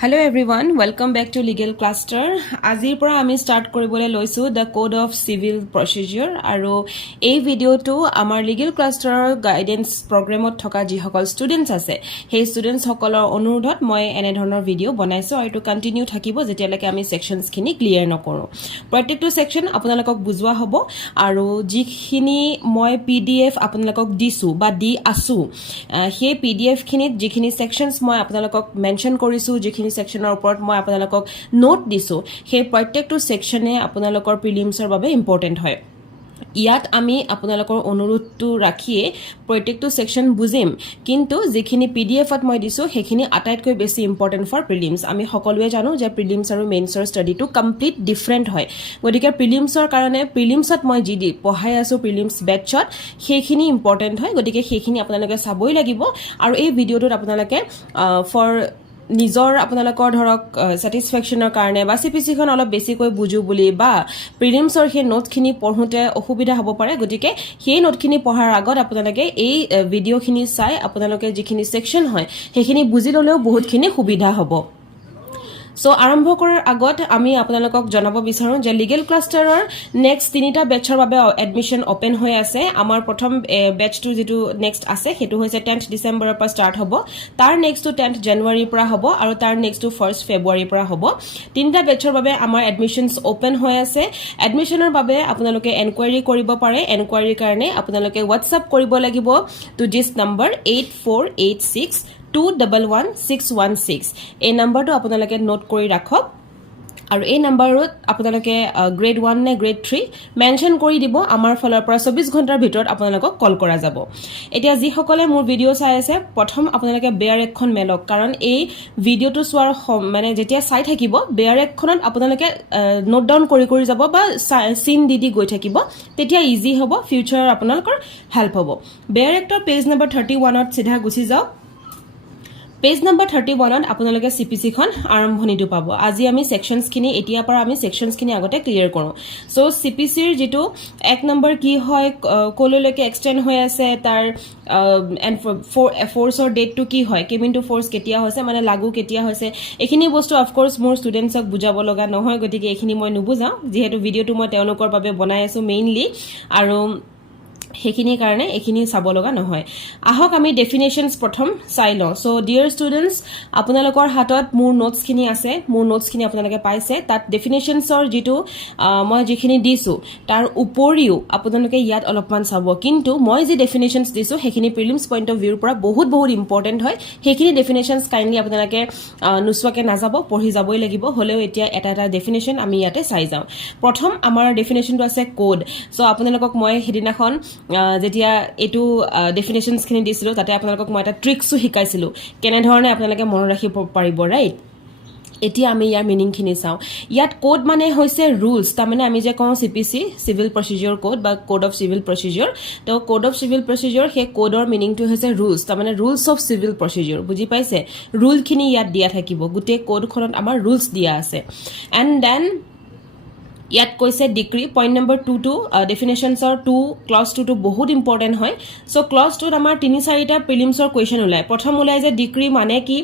Hello everyone, welcome back to Legal Cluster. Azir pora ami start koribole loisu the Code of Civil Procedure aro ei video to amar Legal Cluster guidance program ot thoka ji hokol students ase he students hokolor onurodhot moi ene dhonor video banaiso aru to continue thakibo jetia leke ami sections khini clear nokoru protecto section apunalokok bujwa hobo aro jikhini moi pdf apunalokok disu ba di asu he pdf khinit jikhini sections moi apunalokok mention korisu jikhini সেকশনৰ ওপৰত মই আপোনালোকক note দিছো সেই প্ৰত্যেকটো সেকশনে আপোনালোকৰ প্ৰিলিমছৰ বাবে important হয় ইয়াত আমি আপোনালোকৰ অনুৰোধটো ৰাখিয়ে প্ৰত্যেকটো সেকশন বুজিম কিন্তু যিখিনি পিডিএফত মই দিছো সেইখিনি আটাইতকৈ বেছি ইম্পৰ্টেন্ট ফৰ প্ৰিলিমছ আমি সকলোৱে জানো যে প্ৰিলিমছ আৰু মেইনছৰ ষ্টাডিটো কমপ্লিট ডিফাৰেন্ট হয় গতিকে প্ৰিলিমছৰ কাৰণে প্ৰিলিমছত মই যি দি পঢ়াই আছো প্ৰিলিমছ বেটছত সেইখিনি ইম্পৰ্টেন্ট হয় গতিকে সেইখিনি আপোনালোকে চাবই লাগিব আৰু এই ভিডিওটোত আপোনালোকে ফৰ নিজৰ আপোনালোকৰ ধৰক স্যাটিসফ্যাকশনৰ কাৰণে বা সিপিসি খন অলপ বেছিকৈ বুজু বুলি বা প্ৰিলিমছৰ হে নোটখিনি পঢ়োতে অসুবিধা হ'ব পাৰে গতিকে সেই নোটখিনি পঢ়াৰ আগত আপোনালোকে এই ভিডিওখিনি চাই আপোনালোকে যিখিনি সেকশন হয় সেইখিনি বুজি ললেও বহুতখিনি সুবিধা হ'ব সো আৰম্ভ কৰাৰ আগত আমি আপোনালোকক জনাব বিচাৰো যে লিগেল ক্লাষ্টাৰৰ নেক্সট তিনিটা বেচৰ বাবে এডমিশন ওপেন হৈ আছে আমাৰ প্ৰথম বেচটো যেটো নেক্সট আছে হেতু হৈছে 10th ডিসেম্বৰৰ পৰা ষ্টাৰ্ট হ'ব তাৰ নেক্সটটো 10th জানুৱাৰীৰ পৰা হ'ব আৰু তাৰ নেক্সটটো 1st ফেব্ৰুৱাৰীৰ পৰা হ'ব তিনিটা বেচৰ বাবে আমাৰ এডমিশনস ওপেন হৈ আছে এডমিশনৰ বাবে আপোনালোকে এনকুৱাৰী কৰিব পাৰে এনকুৱাৰীৰ কাৰণে আপোনালোকে WhatsApp কৰিব লাগিব টু দিস নম্বৰ 8486 211616 এই নম্বৰটো আপোনালোকে নোট কৰি ৰাখক আৰু এই নম্বৰত আপোনালোকে গ্ৰেড 1 নে গ্ৰেড 3 মেনশন কৰি দিব আমাৰ ফলৰ পৰা 24 ঘণ্টাৰ ভিতৰত আপোনালোকক কল কৰা যাব এতিয়া যি সকলে মোৰ ভিডিও চাই আছে প্ৰথম আপোনালোকে বেয়াৰ এখন মেলক কাৰণ এই ভিডিওটো চোৱাৰ মানে যেতিয়া চাই থাকিব বেয়াৰ এখনত আপোনালোকে নোট ডাউন কৰি যাব বা সিন দি গৈ থাকিব তেতিয়া ইজি হ'ব ফিউচাৰ আপোনালোকৰ হেল্প হ'ব বেয়াৰ এক্টৰ পেজ নম্বৰ 31 ত সিধা গুছি যাওক পেজ নম্বৰ 31 ত আপোনালোকে সিপিসি খন আৰম্ভণিটো পাব আজি আমি সেকশনস খিনি এতিয়া পৰা আমি সেকশনস খিনি আগতে ক্লিয়াৰ কৰো সো সিপিসিৰ যেটো এক নম্বৰ কি হয় কলৈলৈকে এক্সটেন্ড হৈ আছে তাৰ এন্ড ফোৰ্সৰ ডেটটো কি হয় কেম ইনটু ফোৰ্স কেতিয়া হৈছে মানে লাগু কেতিয়া হৈছে এখিনি বস্তু অফ কোৰ্স মোৰ ষ্টুডেন্টছক বুজাব লগা নহয় গতিকে এখিনি মই নুবুজাও যেহেতু ভিডিওটো মই তেওঁলোকৰ বাবে বনাই আছো মেইনলি আৰু হেখিনি কাৰণে এখিনি চাব লগা নহয় আহক আমি ডেফিনেশনস প্ৰথম চাই লওঁ সো ডিয়াৰ ষ্টুডেন্টস আপোনালোকৰ হাতত মোৰ নোটস খিনি আছে মোৰ নোটস খিনি আপোনালোকে পাইছে তাত ডেফিনেশনসৰ যেটো মই যিখিনি দিছো তাৰ উপৰিও আপোনালোকে ইয়াত অলপমান চাব কিন্তু মই যে ডেফিনেশনস দিছো হেখিনি প্ৰিলিমছ পইণ্ট অফ ভিউৰ পৰা বহুত ইম্পৰ্টেন্ট হয় হেখিনি ডেফিনেশনস কাইন্ডলি আপোনালোকে নুসুৱাকে নাযাব পঢ়ি যাবই লাগিব হলেও এতিয়া এটা ডেফিনেশন আমি ইয়াতে চাই যাওঁ প্ৰথম আমাৰ ডেফিনেশনটো আছে কোড সো আপোনালোকক মই হেদিনাখন যেতিয়া এটো ডেফিনেশনস খিনি দিছিলো তাতে আপোনালোকক মই এটা ট্ৰিক্সও শিকাইছিলো কেনে ধৰণে আপোনালোকে মন ৰাখিব পাৰিব ৰাইট এতিয়া আমি ইয়াৰ মিনিং খিনি চাও ইয়াত কোড মানে হৈছে ৰুলস তাৰ মানে আমি যে কওঁ সিপিসি সিভিল প্ৰসিডিউৰ কোড বা কোড অফ সিভিল প্ৰসিডিউৰ তো কোড অফ সিভিল প্ৰসিডিউৰ হে কোডৰ মিনিংটো হৈছে ৰুলস তাৰ মানে ৰুলস অফ সিভিল প্ৰসিডিউৰ বুজি পাইছে ৰুল খিনি ইয়াত দিয়া থাকিব গুটে কোডখনত আমাৰ ৰুলস দিয়া আছে এন্ড দেন ইয়াত কৈছে ডিগ্ৰী পইণ্ট নম্বৰ 2 টু ডেফিনেশনসৰ 2 ক্লজ 2 টু বহুত ইম্পৰ্টেন্ট হয় সো ক্লজ 2 ত আমাৰ 3-4টা প্ৰিলিমছৰ কোৱেশ্চন ওলাই প্ৰথম ওলাই যে ডিগ্ৰী মানে কি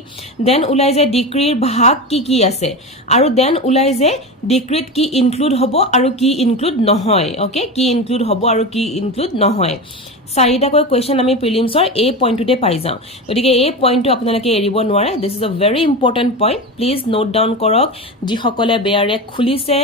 দেন ওলাই যে ডিগ্ৰীৰ ভাগ কি আছে আৰু দেন ওলাই যে ডিগ্ৰীত কি ইনক্লুড হ'ব আৰু কি ইনক্লুড নহয় ওকে কি ইনক্লুড হ'ব আৰু কি ইনক্লুড নহয় চাৰিটাকৈ কোৱেশ্চন আমি প্ৰিলিমছৰ এই পইণ্টটোতে পাই যাওঁ গতিকে এই পইণ্টটো আপোনালোকে এৰিব নোৱাৰে this is a very important point please note down কৰক যি সকলে বেয়াৰে খুলিছে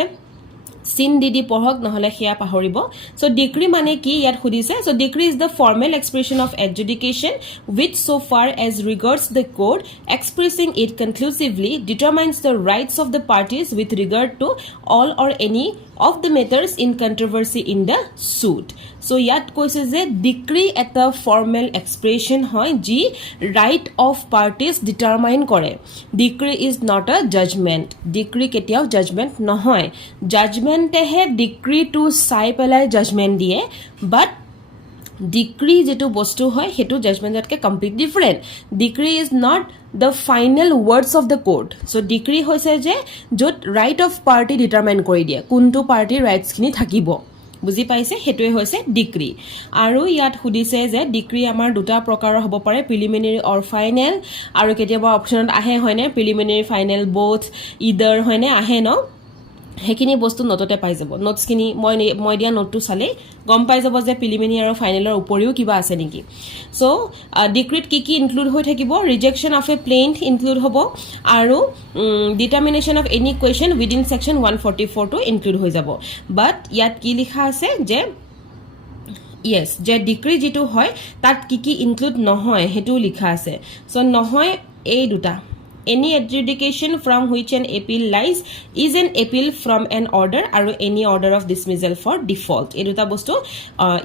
সিন দিদি পঢ়ক নহলে হিয়া পাহৰিব সো ডিগ্ৰী মানে কি ইয়াত খুদিছে so decree is the formal expression of adjudication which so far as regards the code expressing it conclusively determines the rights of the parties with regard to all or any of the matters in controversy in the suit so ইয়াত কৈছে যে degree এটা formal expression হয় যি right of parties determine কৰে degree is not a judgement degree কেতিয়াও judgement নহয় জাজমেন্টেহে ডিগ্ৰী টু চাই পেলাই জাজমেন্ট দিয়ে বাট ডিগ্ৰী যেটো বস্তু হয় হেতু জাজমেন্টতকে complete different decree is not the final words of the court so decree হৈছে যে যত right of party determine কৰি দিয়ে কোনটো পাৰ্টিৰ ৰাইটস খিনি থাকিব বুজি পাইছে হেতুৱে হৈছে ডিক্ৰী আৰু ইয়াত সুধিছে যে ডিক্ৰী আমাৰ দুটা প্ৰকাৰৰ হ'ব পাৰে প্ৰিলিমিনাৰী অৰ ফাইনেল আৰু কেতিয়াবা অপচনত আহে হয়নে প্ৰিলিমিনাৰী ফাইনেল বোথ ইদাৰ হয়নে আহে ন হেখিনি বস্তু নোটতে পাই যাব নোটছখিনি মই দিয়া নোটটো চালে গম পাই যাব যে প্ৰিলিমিনাৰী আৰু ফাইনেলৰ উপৰিও কিবা আছে নেকি সো ডিক্ৰীত কি ইনক্লুড হৈ থাকিব rejection of A plaint include হ'ব আৰু determination of any question within section 144 টো ইনক্লুড হৈ যাব বাট ইয়াত কি লিখা আছে যে ইয়েছ যে ডিক্ৰী যিটো হয় তাত কি ইনক্লুড নহয় হেতুও লিখা আছে সো নহয় এই দুটা any adjudication from which an appeal lies is an appeal from an order আৰু any order of dismissal for default এই দুটা বস্তু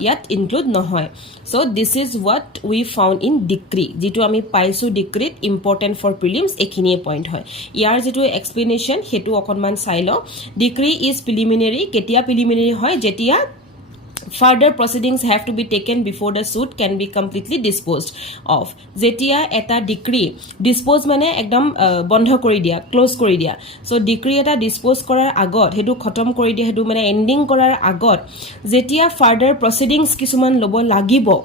ইয়াত ইনক্লুড নহয় so this is what we found in decree যেটো আমি পাইছো ডিক্ৰীত ইম্পৰ্টেন্ট ফৰ প্ৰিলিমছ এখিনিয়ে পইণ্ট হয় ইয়াৰ যেটো এক্সপ্লেনেশ্যন হেতু অকনমান চাই ল ডিক্ৰী ইজ প্ৰিলিমিনাৰী কেতিয়া প্ৰিলিমিনাৰী হয় যেতিয়া further proceedings have to be taken before the suit can be completely disposed of jetia eta decree dispose mane ekdom bondho kori dia close kori dia so decree eta dispose korar agot hetu khatam kori dia hetu mane ending korar agot jetia further proceedings kisuman lobo lagibo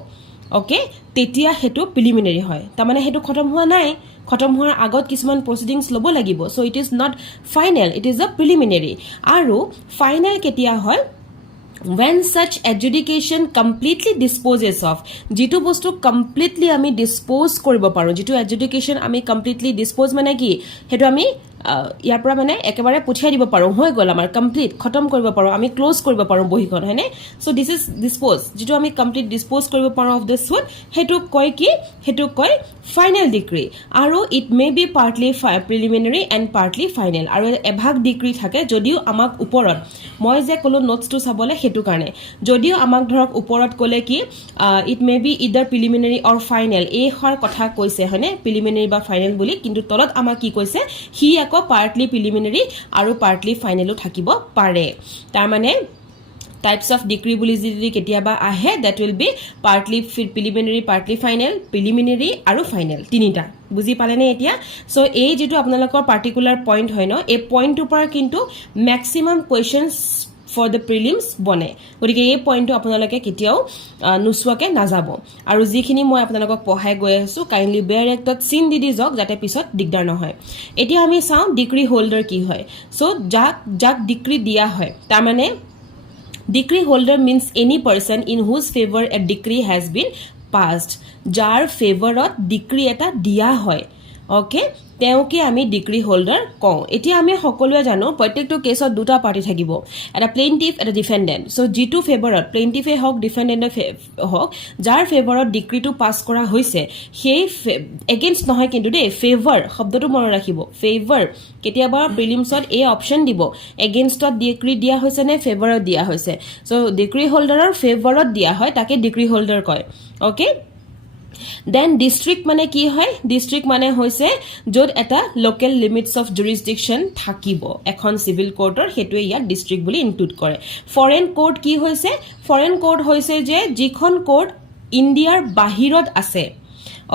okay tetia hetu preliminary hoy ta mane hetu khatam hua nai khatam hoar agot kisuman proceedings lobo lagibo so it is not final it is a preliminary aru final ketia hoy when such adjudication completely disposes of jitu bostu completely ami dispose koribo paro jitu adjudication ami completely dispose mane ki hetu ami ইয়াৰ পৰা মানে একেবাৰে পুঠিয়াই দিব পাৰো হৈ গল আমাৰ complete খতম কৰিব পাৰো আমি ক্লোজ কৰিব পাৰো বহিখন হয়নে সো দিস ইজ ডিসপোজ যেটো আমি কমপ্লিট ডিসপোজ কৰিব পাৰো অফ দিস সুট হেতু কয় কি হেতু কয় ফাইনাল ডিক্ৰী আৰু it may B partly preliminary and partly final আৰু এভাগ ডিক্ৰী থাকে যদিও আমাক ওপৰত মই যে কলো নোটছটো চাবলে হেতু কাৰণে যদিও আমাক ধৰক ওপৰত কলে কি it may be either preliminary or final এই হৰ কথা কৈছে হয়নে প্ৰিলিমিনাৰী বা ফাইনেল বুলি কিন্তু তলত আমাক কি কৈছে হি partly preliminary আৰু partly final থাকিব পাৰে তাৰ মানে types of decree বুলি যদি কেতিয়াবা আহে that will be partly preliminary partly final preliminary আৰু final তিনিটা বুজি পালে নে এতিয়া সো এই যেটো আপোনালোকৰ পাৰ্টিকুলাৰ পইণ্ট হয় ন এই পইণ্টৰ পৰা কিন্তু maximum questions for the prelims bone গতিকে এই পইণ্টটো আপোনালোকে কেতিয়াও নুসুৱাকে নাযাব আৰু যিখিনি মই আপোনালোকক পঢ়াই গৈ আছো কাইন্ডলি বেয়াৰ একটত সিন দি যাওক যাতে পিছত দিগদাৰ নহয় এতিয়া আমি চাও ডিক্ৰী হোল্ডাৰ কি হয় সো যাক ডিক্ৰী দিয়া হয় তাৰ মানে decree holder means any person in whose favor a decree has been passed যাৰ ফেভৰত ডিক্ৰী এটা দিয়া হয় ওকে তেওকে আমি ডিক্ৰী হোল্ডাৰ কও এতিয়া আমি সকলোৱে জানো প্ৰত্যেকটো কেছত দুটা পাৰ্টি থাকিব এটা প্লেইন্টিফ এটা ডিফেন্ডেন্ট সো জিটু ফেভৰত প্লেইন্টিফে হক ডিফেন্ডেন্টে হক যাৰ ফেভৰত ডিক্ৰীটো পাস কৰা হৈছে সেই এগেইনষ্ট নহয় কিন্তু দে ফেভৰ শব্দটো মনত ৰাখিব ফেভৰ কেতিয়াবা প্ৰিলিমছত এই অপচন দিব এগেইনষ্টত ডিক্ৰী দিয়া হৈছে নে ফেভৰত দিয়া হৈছে সো ডিক্ৰী হোল্ডাৰৰ ফেভৰত দিয়া হয় তাকে ডিক্ৰী হোল্ডাৰ কয় ওকে then district মানে কি হয় district মানে হৈছে যত এটা local limits of jurisdiction থাকিব এখন civil courtৰ হেতুৱে ইয়াত district বুলি ইনক্লুড কৰে foreign court কি হৈছে foreign court হৈছে যে যিখন court ইণ্ডিয়াৰ বাহিৰত আছে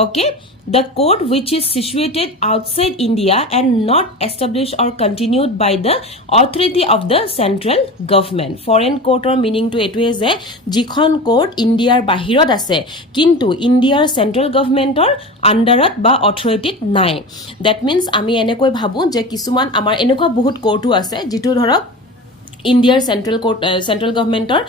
okay the court which is situated outside India and not established or continued by the authority of the central government foreign court or meaning to etwe je jikhon court India'r bahirot ase kintu India'r central government or underot ba authority nai that means ami enekoi bhabu je kisuman amar enekwa bahut courtu ase jitu dhorok India'r central governmentor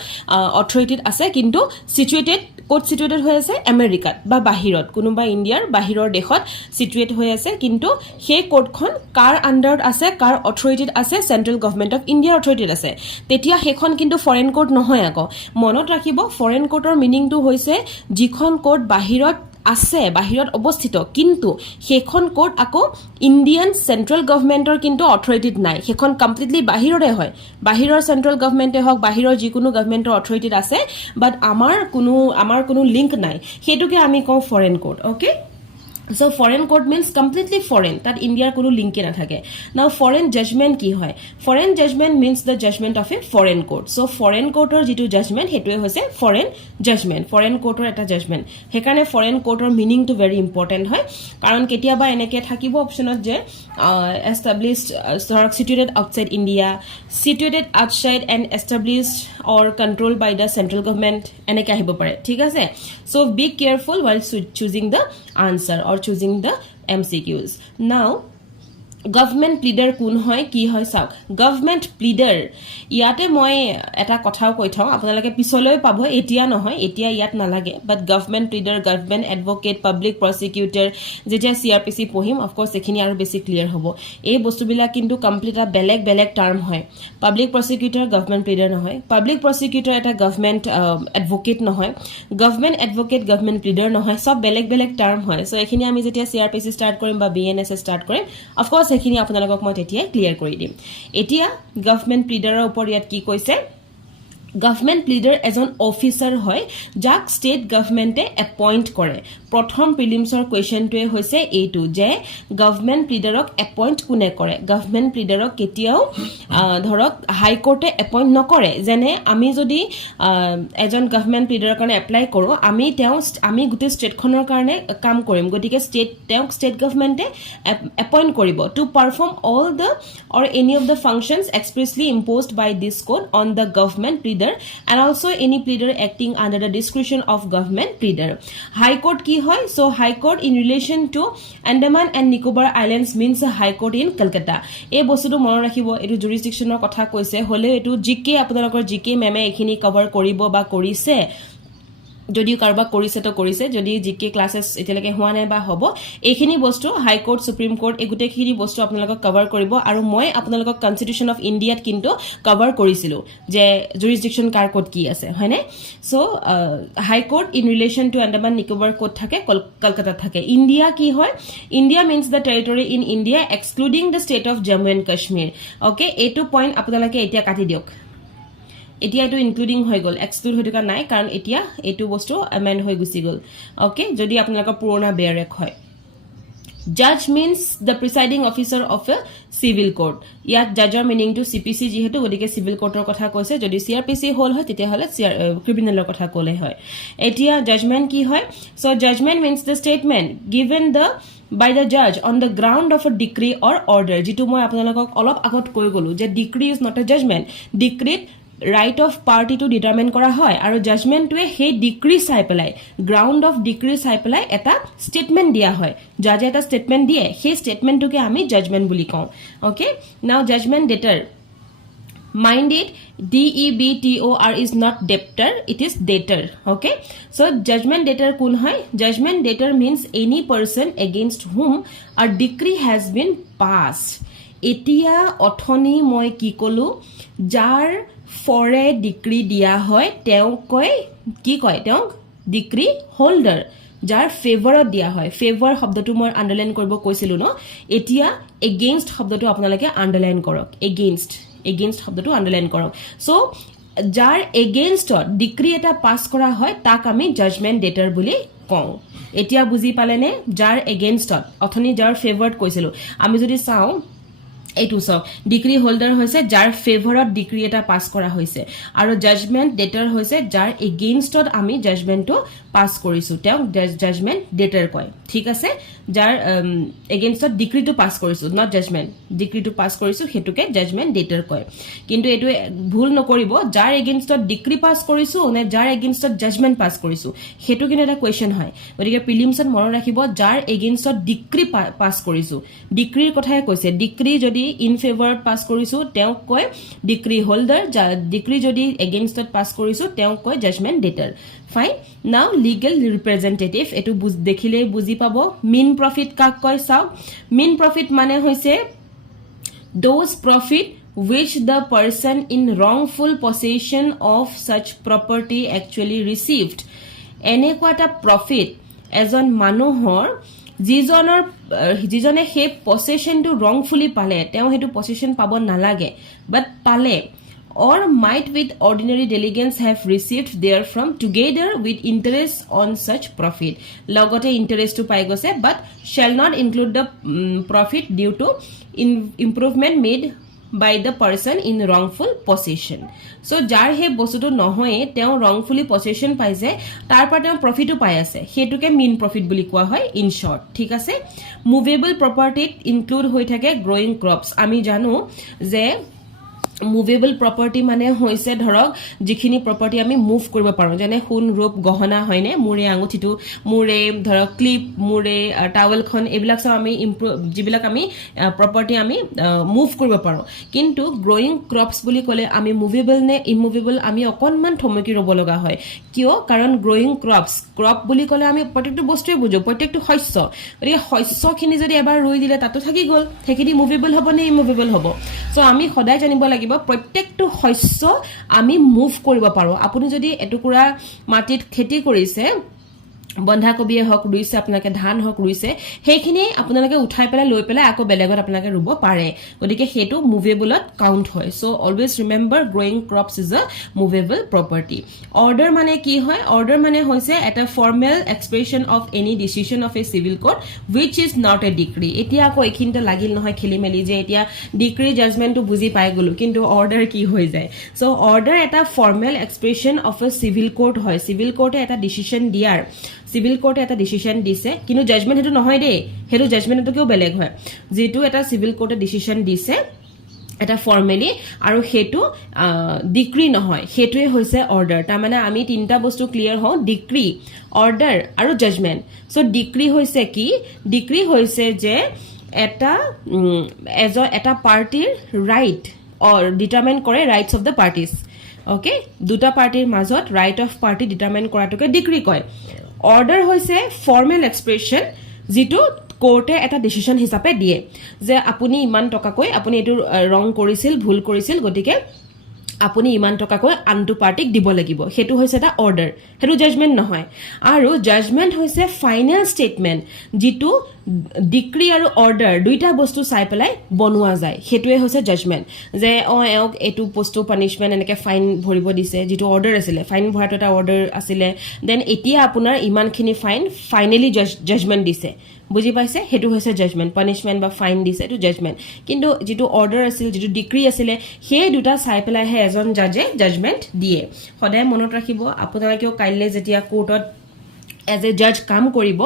authority আছে কিন্তু situated code situated হৈ আছে আমেৰিকাত বা বাহিৰত কোনোবা ইণ্ডিয়াৰ বাহিৰৰ দেশত সিচুয়েট হৈ আছে কিন্তু সেই কোডখন কাৰ আন্ডাৰত আছে কাৰ অথৰিটিত আছে সেন্ট্ৰেল গভৰ্নমেন্ট অফ ইণ্ডিয়াৰ অথৰিটিত আছে তেতিয়া হেখন কিন্তু ফৰেন কোড নহয় আকৌ মনত ৰাখিব ফৰেন কোডৰ মিনিংটো হৈছে যিখন কোড বাহিৰত আছে বাহিৰত অৱস্থিত কিন্তু হেখন কোড আকৌ ইণ্ডিয়ান সেন্ট্ৰেল গভৰ্নমেন্টৰ কিন্তু অথৰিটিত নাই হেখন কমপ্লিটলি বাহিৰৰে হয় বাহিৰৰ সেন্ট্ৰেল গভৰ্নমেন্টে হক বাহিৰৰ যিকোনো গভৰ্নমেন্টৰ অথৰিটিত আছে বাট আমাৰ কোনো লিংক নাই হেতুকে আমি কওঁ foreign code okay So foreign court means completely foreign, that India কোনো লিংকে নাথাকে. Now foreign judgment কি হয়? Foreign judgment means the judgment of a foreign court. So foreign courtৰ যিটো judgment হেতুৱে হৈছে foreign judgment. Foreign courtৰ এটা judgment. হেকাৰণে foreign courtৰ meaning to very important হয়. কাৰণ কেতিয়াবা এনেকে থাকিব অপচনত যে established situated outside India, situated outside and established or controlled by the central government এনেকে আহিব পাৰে. ঠিক আছে? So be careful while choosing the answer or choosing the MCQs. Now government pleader কোন হয় কি হয় চাওক গভৰ্ণমেণ্ট প্লিডাৰ ইয়াতে মই এটা কথাও কৈ থওঁ আপোনালোকে পিছলৈ পাব এতিয়া নহয় এতিয়া ইয়াত নালাগে বাট গভৰ্ণমেণ্ট প্লিডাৰ গভৰ্ণমেণ্ট এডভোকেট পাব্লিক প্ৰসিকিউটৰ যেতিয়া CRPC পঢ়িম অফ কোৰ্স এখিনি আৰু বেছি ক্লিয়াৰ হ'ব এই বস্তুবিলাক কিন্তু কমপ্লিট এটা বেলেগ বেলেগ টাৰ্ম হয় পাব্লিক প্ৰসিকিউটৰ গভৰ্ণমেণ্ট প্লিডাৰ নহয় পাব্লিক প্ৰসিকিউটৰ এটা গভৰ্ণমেণ্ট এডভোকেট নহয় গভৰ্ণমেণ্ট এডভোকেট গভৰ্ণমেণ্ট প্লিডাৰ নহয় সব বেলেগ বেলেগ টাৰ্ম হয় সো এখিনি আমি যেতিয়া CRPC ষ্টাৰ্ট কৰিম বা BNS ষ্টাৰ্ট কৰিম অফ কোৰ্স সেখিনি আপোনালোকক মই তেতিয়া ক্লিয়াৰ কৰি দিম এতিয়া গভৰ্ণমেণ্ট প্লিডাৰৰ ওপৰত ইয়াত কি কৈছে গভৰ্ণমেণ্ট প্লিডাৰ এজন অফিচাৰ হয় যাক ষ্টেট গভৰ্ণমেণ্টে এপইণ্ট কৰে প্ৰথম প্ৰিলিমছৰ কোৱেশ্চনটোৱে হৈছে এইটো যে গভৰ্ণমেণ্ট প্লিডাৰক এপইণ্ট কোনে কৰে গভৰ্ণমেণ্ট প্লিডাৰক কেতিয়াও ধৰক হাই কোৰ্টে এপইণ্ট নকৰে যেনে আমি যদি এজন গভৰ্ণমেণ্ট প্লিডাৰৰ কাৰণে এপ্লাই কৰোঁ আমি গোটেই ষ্টেটখনৰ কাৰণে কাম কৰিম গতিকে ষ্টেট গভৰ্ণমেণ্টে এপইণ্ট কৰিব to perform all the or any of the functions expressly imposed by this code on the government pleader and also any pleader acting under the discretion of government pleader. High Court ki hoy? So High Court in relation to Andaman and Nicobar Islands means High Court in Calcutta. এই বস্তুটো মনত ৰাখিব এটো jurisdictionৰ কথা কৈছে হলে এটো GK আপোনালোকৰ GK মেমে এখিনি কভাৰ কৰিব বা কৰিছে যদিও কাৰবা কৰিছে তো কৰিছে যদি জিকে ক্লাसेस এতিয়ালৈকে হোৱা নাই বা হ'ব এইখিনি বস্তু হাই কোৰ্ট সুপ্ৰিম কোৰ্ট এগুটেখিনি বস্তু আপোনালোকক কভাৰ কৰিব আৰু মই আপোনালোকক কনস্টিটিউশন অফ ইণ্ডিয়াত কিন্তু কভাৰ কৰিছিলো যে জুৰিসডিকশন কাৰ কোড কি আছে হয়নে so High Court in relation to Andaman Nicobar code থাকে কলকাতা থাকে ইণ্ডিয়া কি হয় India means the territory in India excluding the state of Jammu and Kashmir okay এইটো পইণ্ট আপোনালোকে এতিয়া কাটি দিয়ক এতিয়া এটো ইনক্লুডিং হৈ গল এক্সক্লুড হৈ থকা নাই কাৰণ এতিয়া এটো বস্তু এমেন্ড হৈ গুছি গল ওকে যদি আপোনালোকৰ পুৰণা বেয়াৰেক হয় judge means the presiding officer of a civil court ইয়াত judgeৰ meaning to CPC যেহেতু গদিকে civil courtৰ কথা কৈছে যদি CRPC হল হয় তেতিয়া হলে ক্ৰিমিনালৰ কথা কলে হয় এতিয়া judgment কি হয় so judgment means the statement given by the judge on the ground of a decree or order যেটো মই আপোনালোকক অলপ আগত কৈ গলো যে decree is not a judgment decree right of party to determine কৰা হয় আৰু judgment টোৱে হে ডিক্ৰী চাই পেলাই গ্ৰাউন্ড অফ ডিক্ৰী চাই পেলাই এটা স্টেটমেন্ট দিয়া হয় জাজে এটা স্টেটমেন্ট দিয়ে হে স্টেটমেন্টটোকে আমি জাজমেন্ট বুলি কওঁ ওকে নাও judgement ডেটাৰ mind it DEBTOR is not debtor it is debtor okay so judgment debtor kun hoy judgment debtor means any person against whom a decree has been passed etia othoni moi ki kolu jar ফৰে decree দিয়া হয় তেও কয় কি কয় তেও decree holder যাৰ ফেভাৰত দিয়া হয় ফেভাৰ শব্দটো মই আন্ডাৰলাইন কৰিব কৈছিলো ন এতিয়া এগেইনষ্ট শব্দটো আপোনালোকে আন্ডাৰলাইন কৰক এগেইনষ্ট শব্দটো আন্ডাৰলাইন কৰক সো যাৰ এগেইনষ্টত ডিক্ৰী এটা পাস কৰা হয় তাক আমি জাজমেন্ট ডেটাৰ বুলি কওঁ এতিয়া বুজি পালেনে যাৰ এগেইনষ্টত অথনি যাৰ ফেভাৰত কৈছিলো আমি যদি চাও এইটো সব ডিক্ৰী হোল্ডাৰ হৈছে যাৰ ফেভাৰত ডিক্ৰী এটা পাস কৰা হৈছে আৰু জাজমেন্ট ডেটাৰ হৈছে যাৰ এগেইনষ্টত আমি জাজমেন্টটো পাস কৰিছো তেও জাজমেন্ট ডেটাৰ কয় ঠিক আছে যাৰ এগেইনষ্টত ডিক্ৰীটো পাস কৰিছো নট জাজমেন্ট ডিক্ৰীটো পাস কৰিছো হেতুকে জাজমেন্ট ডেটাৰ কয় কিন্তু এটো ভুল নকৰিব যাৰ এগেইনষ্টত ডিক্ৰী পাস কৰিছো নে যাৰ এগেইনষ্টত জাজমেন্ট পাস কৰিছো হেতু কিনে এটা কোৱেশ্চন হয় গতিকে প্ৰিলিমছত মনত ৰাখিব যাৰ এগেইনষ্টত ডিক্ৰী পাস কৰিছো ডিক্ৰীৰ কথাই কৈছে ডিক্ৰী যদি ইন ফেভাৰত পাস কৰিছো তেও কয় ডিক্ৰী হোল্ডাৰ ডিক্ৰী যদি এগেইনষ্টত পাস কৰিছো তেও কয় জাজমেন্ট ডেটাৰ ফাইন নাও লিগেল ৰিপ্ৰেজেন্টেটিভ এটো দেখিলে বুজি পাব মিন প্ৰফিট কাক কয় চাও মিন প্ৰফিট মানে হৈছে those profit which the person in wrongful possession of such property actually received এনেকুৱাটা প্ৰফিট এজন মানুহৰ যিজনে হে পসেশনটো wrongfully পালে তেও হেতু পসেশন পাব নালাগে বাট পালে or might with ordinary diligence have received therefrom together with interest on such profit. Logote interest to pai gose, but shall not include the profit due to improvement made by the person in wrongful possession. So jar he bostuto nohoe teo wrongfully possession paise tar par teo profit pai ase hetuke mean profit buli koa hoy in short. ঠিক আছে, movable property include hoi thake growing crops. Ami janu je movable property মানে হৈছে ধৰক যিখিনি property আমি move কৰিব পাৰো, যেনে সোণ ৰূপ গহনা হয়নে, মোৰে আঙুঠিটো, মোৰে ধৰক ক্লিপ, মোৰে টাৱেলখন, এইবিলাক সব আমি যিবিলাক আমি প্ৰপাৰ্টি আমি মুভ কৰিব পাৰো। কিন্তু গ্ৰোয়িং ক্ৰপছ বুলি ক'লে আমি মুভেবল নে ইমুভেবল আমি অকণমান থমকি ৰ'ব লগা হয়। কিয়? কাৰণ গ্ৰোয়িং ক্ৰপছ, ক্ৰপ বুলি ক'লে আমি প্ৰত্যেকটো বস্তুৱে বুজো, প্ৰত্যেকটো শস্য, গতিকে শস্যখিনি যদি এবাৰ ৰুই দিলে তাতো থাকি গ'ল, সেইখিনি মুভেবল হ'ব নে ইমুভেবল হ'ব। চ' আমি সদায় জানিব লাগিব প্ৰত্যেকটো শস্য আমি মুভ কৰিব পাৰো। আপুনি যদি এটুকুৰা মাটিত খেতি কৰিছে, বন্ধাকবিয়ে হওক ৰুইছে, আপোনালোকে ধান হওক ৰুইছে, সেইখিনি আপোনালোকে উঠাই পেলাই লৈ পেলাই আকৌ বেলেগত আপোনালোকে ৰুব পাৰে, গতিকে সেইটো মুভেবলত কাউণ্ট হয়। So' always remember growing crops is a movable property. Order মানে কি হয়? অৰ্ডাৰ মানে হৈছে এটা formal expression of any decision of a civil code which is not a decree. এতিয়া আকৌ এইখিনিতে লাগিল নহয় খেলি মেলি, যে এতিয়া ডিক্ৰী জাজমেণ্টটো বুজি পাই গলো, কিন্তু অৰ্ডাৰ কি হৈ যায়। চ' অৰ্ডাৰ এটা formal expression of a civil code হয়। চিভিল কোৰ্টে এটা ডিচিশ্যন দিয়াৰ, চিভিল কোৰ্টে এটা ডিচিশ্যন দিছে, কিন্তু জাজমেণ্ট সেইটো নহয় দেই, সেইটো জাজমেণ্টটোকেও বেলেগ হয়। যিটো এটা চিভিল কোৰ্টে ডিচিশ্যন দিছে এটা ফৰ্মেলি, আৰু সেইটো ডিক্ৰী নহয়, সেইটোৱে হৈছে অৰ্ডাৰ। তাৰমানে আমি তিনিটা বস্তু ক্লিয়াৰ হওঁ, ডিক্ৰী, অৰ্ডাৰ আৰু জাজমেণ্ট। চ' ডিক্ৰী হৈছে কি? ডিক্ৰী হৈছে যে এটা পাৰ্টিৰ ৰাইট ডিটাৰমাইন কৰে, rights of the parties. Okay, দুটা পাৰ্টিৰ মাজত ৰাইট অফ পাৰ্টি ডিটাৰমাইন কৰাটোকে ডিক্ৰী কয়। অৰ্ডাৰ হৈছে ফৰ্মেল এক্সপ্ৰেছন যিটো কোৰ্টে এটা ডিচিশ্যন হিচাপে দিয়ে, যে আপুনি ইমান টকাকৈ আপুনি এইটো ৰং কৰিছিল, ভুল কৰিছিল, গতিকে আপুনি ইমান টকাকৈ আনটো পাৰ্টিক দিব লাগিব, সেইটো হৈছে এটা অৰ্ডাৰ, সেইটো জাজমেণ্ট নহয়। আৰু জাজমেণ্ট হৈছে ফাইনেল ষ্টেটমেণ্ট, যিটো ডিক্ৰী আৰু অৰ্ডাৰ দুইটা বস্তু চাই পেলাই বনোৱা যায়, সেইটোৱে হৈছে জাজমেণ্ট। যে এওঁক এইটো বস্তু পানিছমেণ্ট এনেকৈ ফাইন ভৰিব দিছে, যিটো অৰ্ডাৰ আছিলে, ফাইন ভৰাটো এটা অৰ্ডাৰ আছিলে, দেন এতিয়া আপোনাৰ ইমানখিনি ফাইন ফাইনেলি জাজমেণ্ট দিছে, বুজি পাইছে, সেইটো হৈছে জাজমেণ্ট। পানিছমেণ্ট বা ফাইন দিছে, এইটো জাজমেণ্ট। কিন্তু যিটো অৰ্ডাৰ আছিল, যিটো ডিক্ৰী আছিলে, সেই দুটা চাই পেলাইহে এজন জাজে জাজমেণ্ট দিয়ে। সদায় মনত ৰাখিব, আপোনালোকেও কাইলৈ যেতিয়া কোৰ্টত এজ এ জাজ কাম কৰিব,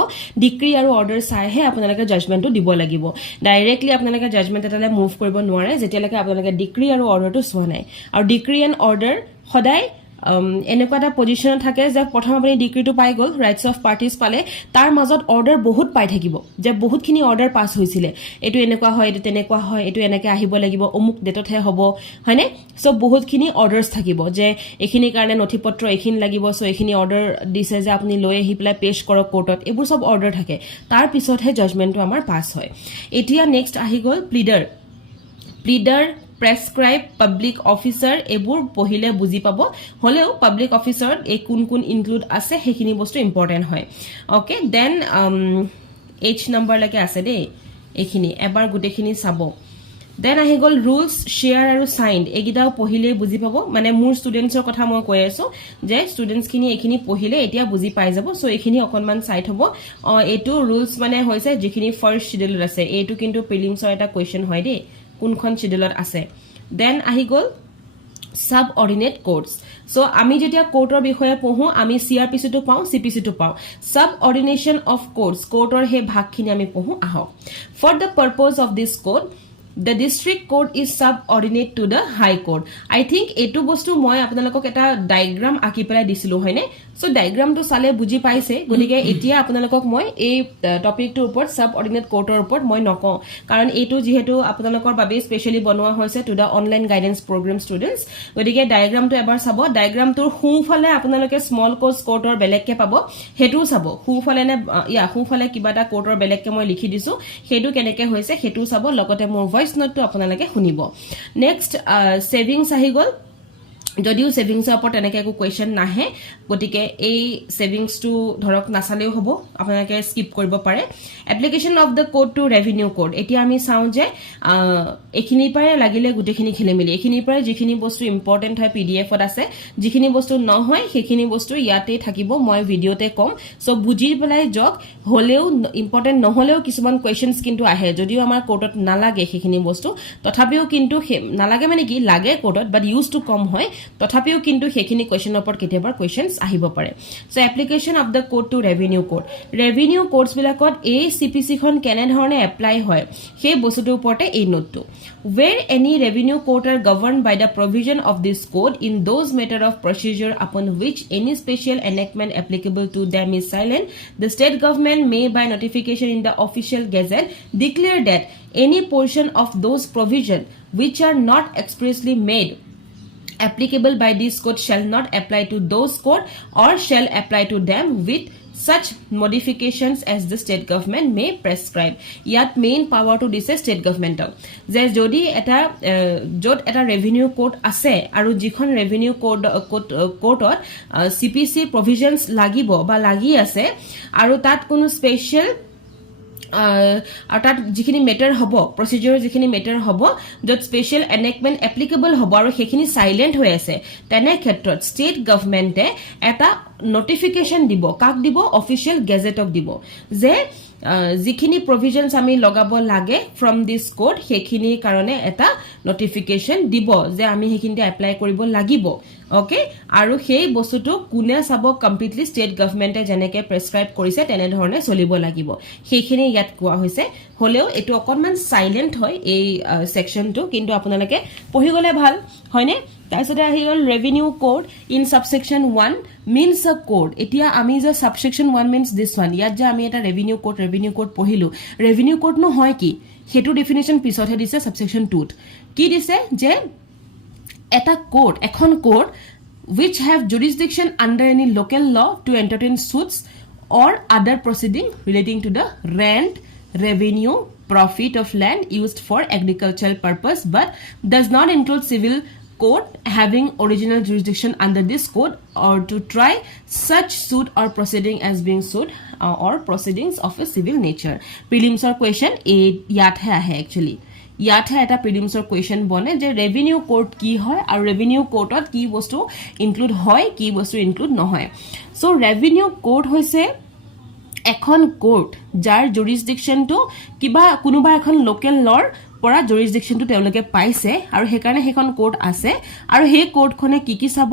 ডিক্ৰী আৰু অৰ্ডাৰ চাইহে আপোনালোকে জাজমেণ্টটো দিব লাগিব। ডাইৰেক্টলি আপোনালোকে জাজমেণ্ট এটালৈ মুভ কৰিব নোৱাৰে যেতিয়ালৈকে আপোনালোকে ডিক্ৰী আৰু অৰ্ডাৰটো চোৱা নাই। আৰু ডিক্ৰী এণ্ড অৰ্ডাৰ সদায় এনেকুৱা এটা পজিশ্যনত থাকে যে প্ৰথম আপুনি ডিক্ৰীটো পাই গ'ল, ৰাইটছ অফ পাৰ্টিজ পালে, তাৰ মাজত অৰ্ডাৰ বহুত পাই থাকিব, যে বহুতখিনি অৰ্ডাৰ পাছ হৈছিলে, এইটো এনেকুৱা হয়, এইটো তেনেকুৱা হয়, এইটো এনেকৈ আহিব লাগিব, অমুক ডেটতহে হ'ব, হয়নে। চ' বহুতখিনি অৰ্ডাৰ্ছ থাকিব, যে এইখিনিৰ কাৰণে নথি পত্ৰ এইখিনি লাগিব, চ' এইখিনি অৰ্ডাৰ দিছে যে আপুনি লৈ আহি পেলাই পেছ কৰক কোৰ্টত, এইবোৰ চব অৰ্ডাৰ থাকে, তাৰ পিছতহে জাজমেণ্টটো আমাৰ পাছ হয়। এতিয়া নেক্সট আহি গ'ল প্লিডাৰ। প্লিডাৰ, প্ৰেছক্ৰাইব, পাব্লিক অফিচাৰ, এইবোৰ পঢ়িলে বুজি পাব, হ'লেও পাব্লিক অফিচাৰত এই কোন কোন ইনক্লুড আছে সেইখিনি বস্তু ইম্পৰ্টেণ্ট হয়। অ'কে, দেন H নম্বৰলৈকে আছে দেই, এইখিনি এবাৰ গোটেইখিনি চাব। দেন আহি গ'ল ৰুলছ, শ্বেয়াৰ আৰু চাইণ্ড, এইকেইটাও পঢ়িলে বুজি পাব। মানে মোৰ ষ্টুডেণ্টছৰ কথা মই কৈ আছোঁ, যে ষ্টুডেণ্টছখিনি এইখিনি পঢ়িলে এতিয়া বুজি পাই যাব। চ' এইখিনি অকণমান চাই থ'ব। এইটো ৰুলছ মানে হৈছে যিখিনি ফাৰ্ষ্ট শ্বিডিউলত আছে, এইটো কিন্তু প্ৰিলিমছৰ এটা কুৱেশ্যন হয় দেই, কোনখন শ্বিডিউলত আছে। দেন আহি গ'ল সাব অৰ্ডিনেট কোৰ্টছ। চ' আমি যেতিয়া কোৰ্টৰ বিষয়ে পঢ়োঁ, আমি CRPCটো পাওঁ, CPCটো পাওঁ। সাব অৰ্ডিনেশ্যন অফ কোৰ্টছ, কোৰ্টৰ সেই ভাগখিনি আমি পঢ়োঁ। আহক, for the purpose of this court the district court is subordinate to the high court. I think এইটো বস্তু মই আপোনালোকক এটা ডায়াগ্ৰাম আঁকি পেলাই দিছিলোঁ, হয়নে। চ' ডায়াগ্ৰামটো চালে বুজি পাইছে, গতিকে এতিয়া আপোনালোকক মই এই টপিকটোৰ ওপৰত সাব অৰ্ডিনেট কোৰ্টৰ ওপৰত মই নকওঁ, কাৰণ এইটো যিহেতু আপোনালোকৰ বাবে স্পেচিয়েলি বনোৱা হৈছে to the online guidance programme students, গতিকে ডায়াগ্ৰামটো এবাৰ চাব। ডায়াগ্ৰামটোৰ সোঁফালে আপোনালোকে স্মল কোৰ্টছ কোৰ্টৰ বেলেগকৈ পাব, সেইটোও চাব। সোঁফালে সোঁফালে কিবা এটা কোৰ্টৰ বেলেগকৈ মই লিখি দিছোঁ, সেইটো কেনেকৈ হৈছে সেইটোও চাব, লগতে মোৰ ভইচ নোটটো আপোনালোকে শুনিব। নেক্সট ছেভিংছ আহি গ'ল। যদিও সেভিংসৰ ওপৰত এনেকৈ একো কুৱেশ্যন নাহে গতিকে এই সেভিংসটো ধৰক নাচালেও হ'ব আপোনালোকে স্কিপ কৰিব পাৰে application of the code to revenue code এতিয়া আমি চাওঁ যে এইখিনিৰ পৰাই লাগিলে গোটেইখিনি খেলিমেলি এইখিনিৰ পৰাই যিখিনি বস্তু ইম্পৰ্টেণ্ট হয় পিডিএফত আছে যিখিনি বস্তু নহয় সেইখিনি বস্তু ইয়াতে থাকিব মই ভিডিঅ'তে ক'ম চ' বুজি পেলাই যাওক হ'লেও ইম্পৰ্টেণ্ট নহ'লেও কিছুমান কুৱেশ্যনছ কিন্তু আহে যদিও আমাৰ কোৰ্টত নালাগে সেইখিনি বস্তু তথাপিও কিন্তু নালাগে মানে কি লাগে কোৰ্টত বাট ইউজটো কম হয় তথাপিও কিন্তু সেইখিনি কুৱেশ্যনৰ ওপৰত কেতিয়াবা কুৱেশ্যনছ আহিব পাৰে so' application of the code to revenue কোডছবিলাকত এই চিপিচিখন কেনেধৰণে এপ্লাই হয় সেই বস্তুটোৰ ওপৰতে এই নোটটো where any revenue code are governed by the provision of this code in those matter of procedure upon which any special enactment applicable to them is silent the state government may by notification in the official gazette declare that any portion of those provision which are not expressly made applicable by this code shall not apply to those code or shall apply to them with such modifications as the state government may prescribe yat main power to this state government je jodi eta jot eta revenue code ase aru jikhon revenue code cpc provisions lagibo ba lagi ase aru tat kono special আৰু তাত যিখিনি matter হ'ব procedure যিখিনি matter হ'ব য'ত special এনেক্টমেণ্ট applicable হ'ব আৰু সেইখিনি চাইলেণ্ট হৈ আছে তেনে ক্ষেত্ৰত ষ্টেট গভৰ্ণমেণ্টে এটা নটিফিকেশ্যন দিব কাক দিব অফিচিয়েল গেজেটক দিব যে যিখিনি প্ৰভিজনছ আমি লগাব লাগে ফ্ৰম দিছ কোড সেইখিনিৰ কাৰণে এটা নটিফিকেশ্যন দিব যে আমি সেইখিনিতে এপ্লাই কৰিব লাগিব ওকে আৰু সেই বস্তুটো কোনে চাব কমপ্লিটলি ষ্টেট গভৰ্ণমেণ্টে যেনেকৈ প্ৰেছক্ৰাইব কৰিছে তেনেধৰণে চলিব লাগিব সেইখিনি ইয়াত কোৱা হৈছে হ'লেও এইটো অকণমান চাইলেণ্ট হয় এই ছেকশ্যনটো কিন্তু আপোনালোকে পঢ়ি গ'লে ভাল হয়নে তাৰপিছতে আহি গ'ল ৰেভিনিউ কোড ইন ছাবছেকশ্যন 1 মিনছ আ কোড এতিয়া আমি যে ছাবছেকশ্যন 1 মিনছ দিছ ওৱান ইয়াত যে আমি এটা ৰেভিনিউ কোড পঢ়িলোঁ ৰেভিনিউ কোডনো হয় কি সেইটো ডেফিনেশ্যন পিছতহে দিছে ছাবছেকশ্যন 2ত কি দিছে যে এটা কোড এখন code which have jurisdiction under any local law to entertain suits or other proceeding relating to the rent revenue profit of land used for agricultural purpose but does not include civil code having original jurisdiction under this code or to try such suit or proceeding as being suit or proceedings of a civil nature prelims or question a yat hai actually ইয়াতহে এটা প্ৰিলিমছৰ question বনে যে revenue code কি হয় আৰু revenue কোডত কি বস্তু include হয় কি বস্তু ইনক্লুড নহয় চ' ৰেভিনিউ কোড হৈছে এখন কোড যাৰ জুৰিছডিকশ্যনটো কিবা কোনোবা এখন লোকেল লৰ পৰা জুৰিছডিকশ্যনটো তেওঁলোকে পাইছে আৰু সেইকাৰণে সেইখন কোড আছে আৰু সেই কোডখনে কি চাব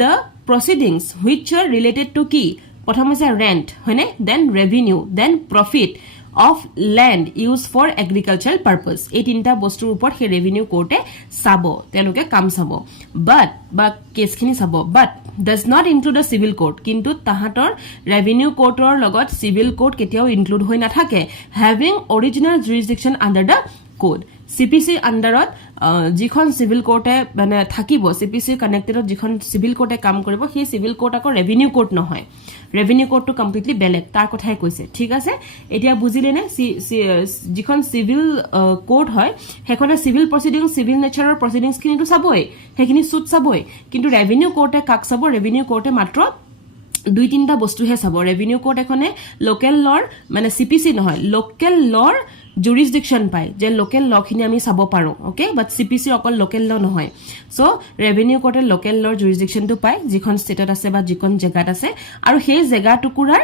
the proceedings which are related to কি প্ৰথম হৈছে ৰেণ্ট হয়নে then revenue then profit of land used for agricultural purpose এই তিনটা বস্তুৰ ওপৰত হে ৰেভিনিউ কোৰ্টে চাব তেওঁলোকে কাম চাব বা কেছখিনি চাব বাট does not include a civil court কিন্তু তাহাতৰ ৰেভিনিউ কোৰ্টৰ লগত চিভিল কোৰ্ট কেতিয়াও ইনক্লুড হৈ নাথাকে having original jurisdiction under the code CPC আন্ডাৰত যিখন চিভিল কোৰ্টে মানে থাকিব CPC কানেক্টেডত যিখন চিভিল কোৰ্টে কাম কৰিব সেই চিভিল কোৰ্ট আকৌ ৰেভিনিউ কোৰ্ট নহয় ৰেভিনিউ কোৰ্টটো কমপ্লিটলি বেলেগ তাৰ কথাই কৈছে ঠিক আছে এতিয়া বুজিলে নে যিখন চিভিল কোৰ্ট হয় সেইখনে চিভিল প্ৰচিডিংছ চিভিল নেচাৰৰ প্ৰচিডিংছখিনিতো চাবই সেইখিনি সুট চাবই কিন্তু ৰেভিনিউ কোৰ্টে কাক চাব ৰেভিনিউ কোৰ্টে মাত্ৰ দুই তিনটা বস্তুহে চাব ৰেভিনিউ কোৰ্ট এখনে লোকেল লৰ মানে CPC নহয় লোকেল লৰ jurisdiction পায় যে লোকেল লখিনি আমি চাব পাৰো ওকে বাট CPC অকল লোকেল ল নহয় সো ৰেভিনিউ কোৰ্টে লোকেল লৰ jurisdictionটো পায় যিখন ষ্টেটত আছে বা যিখন জেগাত আছে আৰু সেই জেগা টুকুৰাৰ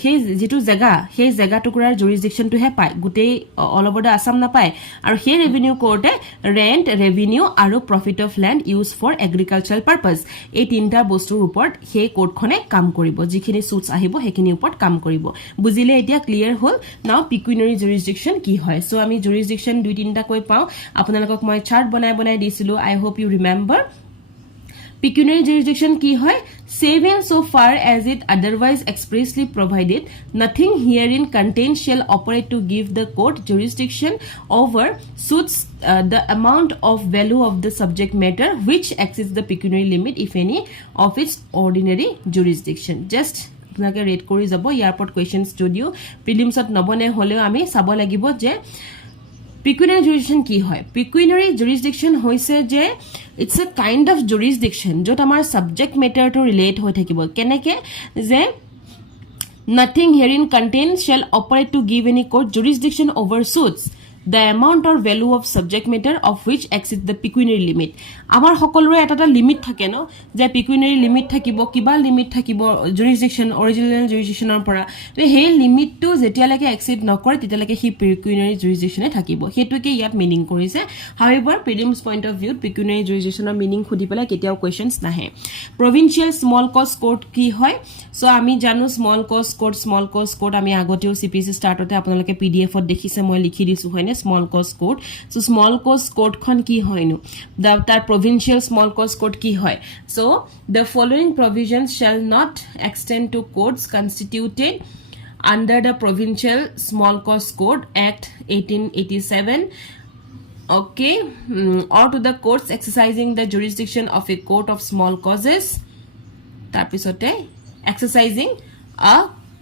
সেই যেটো জেগা সেই জেগা টুকুৰাৰ jurisdictionটোহে পায় গুটেই অল ওভাৰ দা আসাম নাপায় আৰু সেই ৰেভিনিউ কোৰ্টে ৰেন্ট ৰেভিনিউ আৰু profit of land use for agricultural purpose এই তিনটা বস্তুৰ ওপৰত সেই কোৰ্টখনে কাম কৰিব যিখিনি সুটস আহিব সেইখিনি ওপৰত কাম কৰিব বুজিলে এতিয়া ক্লিয়াৰ হ'ল নাও পিকুইনাৰী jurisdiction কি হয় সো আমি jurisdiction দুই তিনটা কৈ পাও আপোনালোকক মই চাৰ্ট বনাই দিছিলো I hope you remember Pecuniary jurisdiction কি হয় save and so far as it otherwise expressly provided nothing herein contained shall operate to give the court jurisdiction over suits the amount of value of the subject matter which exceeds the pecuniary limit if any of its ordinary jurisdiction just আপোনাকে red কৰি যাব ইয়াৰ ওপৰত কোৱেশ্চনছ যদিও প্ৰিলিমছত নবনে হলেও আমি চাব লাগিব যে Pecuniary jurisdiction কি হয়? Pecuniary jurisdiction হৈছে যে it's a kind of jurisdiction য'ত আমাৰ subject matter to relate হৈ থাকিব কেনেকে যে nothing herein contained shall operate to give any court jurisdiction over suits the amount or value of subject matter of which exceeds the pecuniary limit. আমাৰ সকলোৰে এটা limit থাকে ন যে pecuniary limit থাকিব কিবা লিমিট থাকিব jurisdiction original jurisdictionৰ পৰা তো সেই লিমিটটো যেতিয়ালৈকে এক্সিড নকৰে তেতিয়ালৈকে হি pecuniary jurisdictionে থাকিব হেতুকে ইয়াত মিনিং কৰিছে however prelims point of view pecuniary jurisdictionৰ মিনিং খুদি পেলাই কেতিয়াও কোৱেশ্চনছ নাহে provincial small cause court কি হয় সো আমি জানো small cause court আমি আগতেও CPC স্টাৰ্টতে আপোনালোকে PDF ত দেখিছে মই লিখি দিছো হয়নে small cause court so small cause court খন কি হয়নো তাৰ provincial small cause court কি হয় so the following provisions shall not extend to courts constituted under the provincial small cause court act 1887 okay or to the courts exercising the jurisdiction of a court of small causes tarpisote exercising a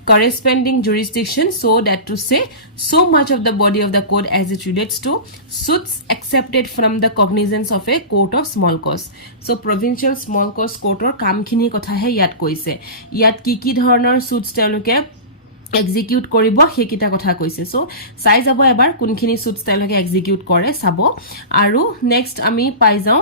corresponding jurisdiction so that to say so much of the body of the code as it relates to suits accepted from the cognizance of a court of small cause so provincial small cause court or kam khini kotha he yat koise yat ki dhoroner suits teluke execute koribo hekita kotha koise so sai jabo ebar kunkhini suits teluke execute kore sabo aru next ami pai jao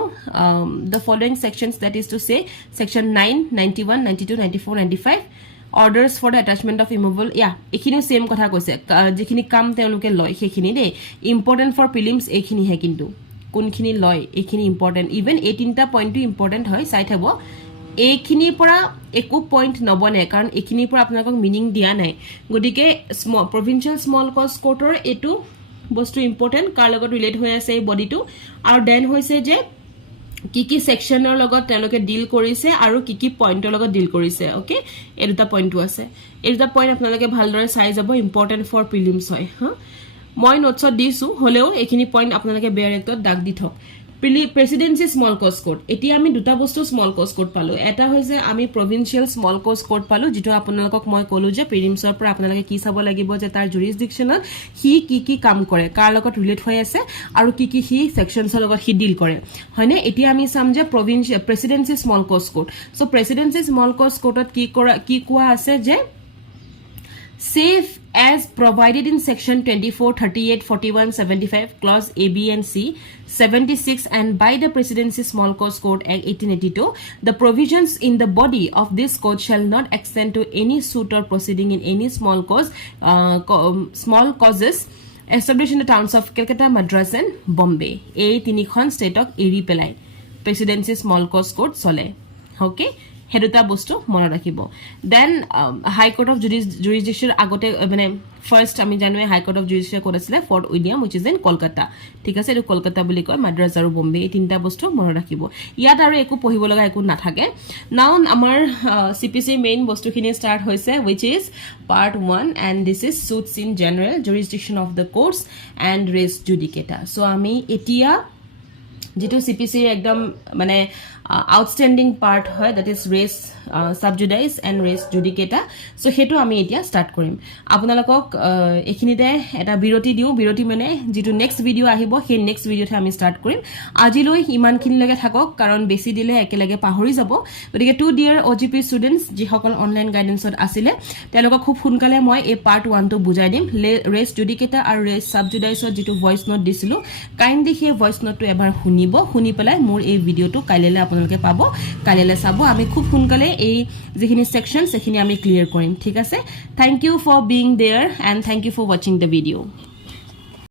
the following sections that is to say section 9 91 92 94 95 orders for the attachment of immovable ekhini same kotha koise jekhini kam teluke loy hekhini de important for prelims ekhini he kintu kunkhini loy ekhini important even 18 ta point to important hoy sai thabo ekhini pora eku point nobone karon ekhini pora apnalok meaning dia nai godike small provincial small cause court or etu bostu important kar logot relate hoy ase body to aru then hoise je কি সেকশনৰ লগত তেওঁলোকে ডিল কৰিছে আৰু কি পইণ্টৰ লগত ডিল কৰিছে okay এই দুটা পইণ্টটো আছে এই দুটা পইণ্ট আপোনালোকে ভালদৰে চাই যাব ইম্পৰ্টেন্ট ফৰ প্ৰিলিমছ হয় মই নোটছত দিছো হলেও এখিনি পইণ্ট আপোনালোকে বেয়াৰেক্টত দাগ দি থক প্ৰেসিডেন্সি স্মল কজ কোড এতিয়া আমি দুটা বস্তু স্মল কজ কোড পালো এটা হৈছে আমি প্ৰভিন্সিয়াল স্মল কজ কোড পালো যেটো আপোনালোকক মই কলো যে প্ৰিলিমছৰ পৰা আপোনালোকে কি চাব লাগিব যে তাৰ জুৰিসডিকশনত হি কি কাম কৰে কাৰ লগত ৰিলেট হৈ আছে আৰু কি হি সেকশনছৰ লগত হি ডিল কৰে হয়নে এতিয়া আমি চাম যে presidency small cause code so presidency small cause কোডত কি কোৱা আছে যে safe as provided in section 24 38 41 75 clause A B and C 76 and by the presidency small cause code act 1882 the provisions in the body of this code shall not extend to any suit or proceeding in any small small causes established in the towns of Calcutta Madras and Bombay a tinikhon state of eri pelai presidency small cause code sole okay হেডুটা বস্তু মনত ৰাখিব then High Court of jurisdiction আগতে মানে first আমি জানো High Court of jurisdiction code আছিল Fort William which is in Kolkata ঠিক আছে এটো কলকাতা বুলি কয় মাদ্ৰাজ আৰু বম্বে এই তিনটা বস্তু মনত ৰাখিব ইয়াত আৰু একো পঢ়িব লগা একো নাথাকে নাও আমাৰ সিপিসি মেইন বস্তুখিনি স্টাৰ্ট হৈছে which is part 1 and this is suits in general jurisdiction of the courts and res judicata so আমি এতিয়া যেটো সিপিসি একদম মানে outstanding part hoy that is res sub judice and res judicata so hetu ami etia start korim apnalokok ekhinite eta biroti diu biroti mane jitu next video ahibo he next video the ami start korim ajiloi iman khin lage thakok karon besi dile ekelage pahori jabo gotike to dear OGP students ji hokol online guidance ot asile telokok khub hunkale moi e part 1 to bujai dim res judicata ar res sub judice ot jitu voice note disilu kindly he voice note to ebar huni pelai mur ei video to kailele আপোনালোকে পাব কাইলে চাব আমি খুব সোনকালে এই যেখিনি section সেখিনি আমি clear কৰিম ঠিক আছে thank you for being there and thank you for watching the video